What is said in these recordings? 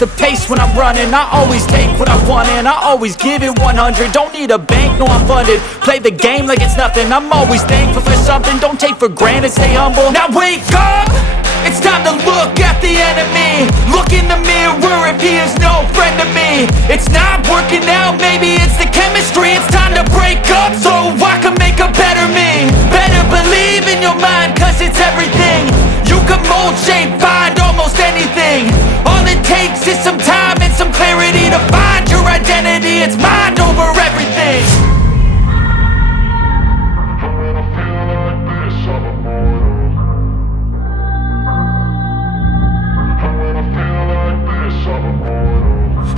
the pace when I'm running. I always take what I want and I always give it 100. Don't need a bank, no I'm funded. Play the game like it's nothing. I'm always thankful for something. Don't take for granted, stay humble. Now wake up, it's time to look at the enemy. Look in the mirror if he is no friend to me. It's not working out, maybe it's the chemistry. It's time to break up so I can make a better me. Better believe in your mind, cause it's everything. You can mold, shape, find almost anything. All it takes is some time and some clarity to find your identity. It's mind over everything.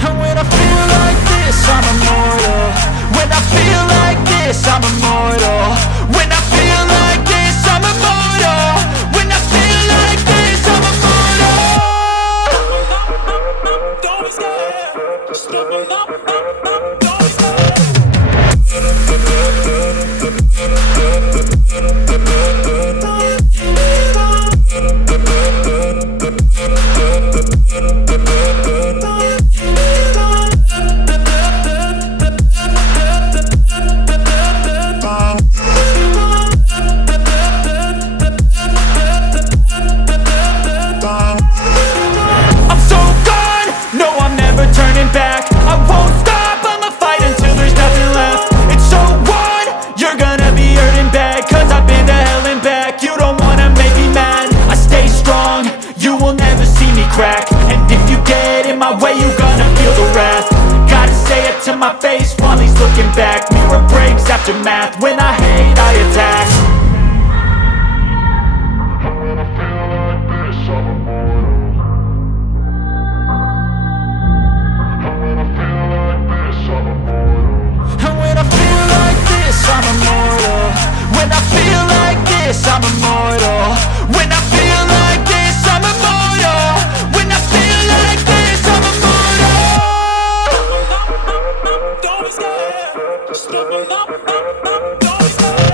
And when I feel like this, I'm immortal. When I feel like this, I'm immortal. When I feel like this, I'm immortal. When I feel like this, I'm immortal. Don't be scared. Just level up. Don't be scared. And if you get in my way, you gonna feel the wrath. Gotta say it to my face while he's looking back. Mirror breaks after math. When I hate, I attack. And when I feel like this, I'm immortal. And when I feel like this, I'm immortal. And when I feel like this, I'm immortal. When I feel like this, I'm immortal. When I feel like this, I'm immortal. When I feel like this, I'm immortal. Don't be scared. Just level up. Don't be scared.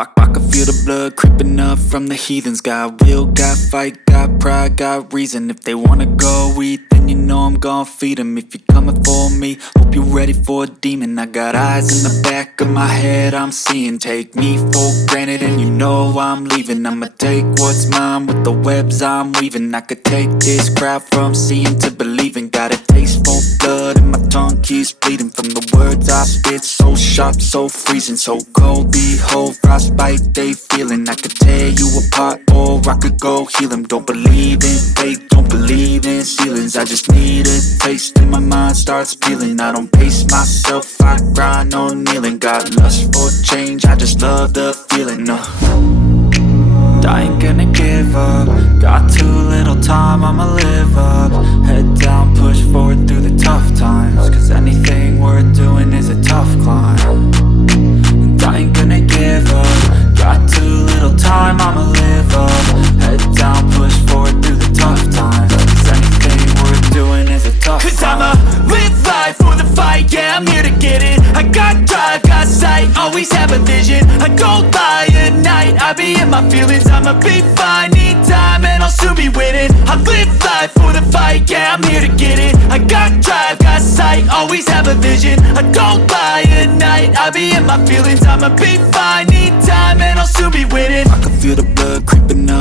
I can feel the blood creeping up from the heathens. Got will, got fight, got pride, got reason. If they wanna go eat, then you know I'm gon' feed them. If you're coming for me, hope you're ready for a demon. I got eyes in the back of my head, I'm seeing. Take me for granted and you know I'm leaving. I'ma take what's mine with the webs I'm weaving. I could take this crowd from seeing to believing. Got a taste for blood and my tongue keeps bleeding. From the words I spit, so sharp, so freezing. So cold, behold, frostbite they feeling. I could tear you apart or I could go heal them. Don't believe in fate, don't believe in ceilings. I just need a taste and my mind starts peeling. I don't pace myself, I grind on kneeling. Got lust for change, I just love the feeling. I ain't gonna give up. Got too little time, I'ma live up. Head down, push forward through the tough times. Cause anything worth doing is a tough climb. And I ain't gonna give up. Got too little time, I'ma live up. Head down, push forward through the tough times. Cause anything worth doing is a tough climb. Cause I'ma live life for the fight, yeah, I'm here to get it. I got drive, got sight, always have a vision. I go by at night, I be in my feelings. I'ma be fine, need time and I'll soon be winning. I live life for the fight, yeah, I'm here to get it. I got drive, got sight, always have a vision. I go by at night, I be in my feelings. I'ma be fine, need time and I'll soon be winning. I can feel the blood creeping up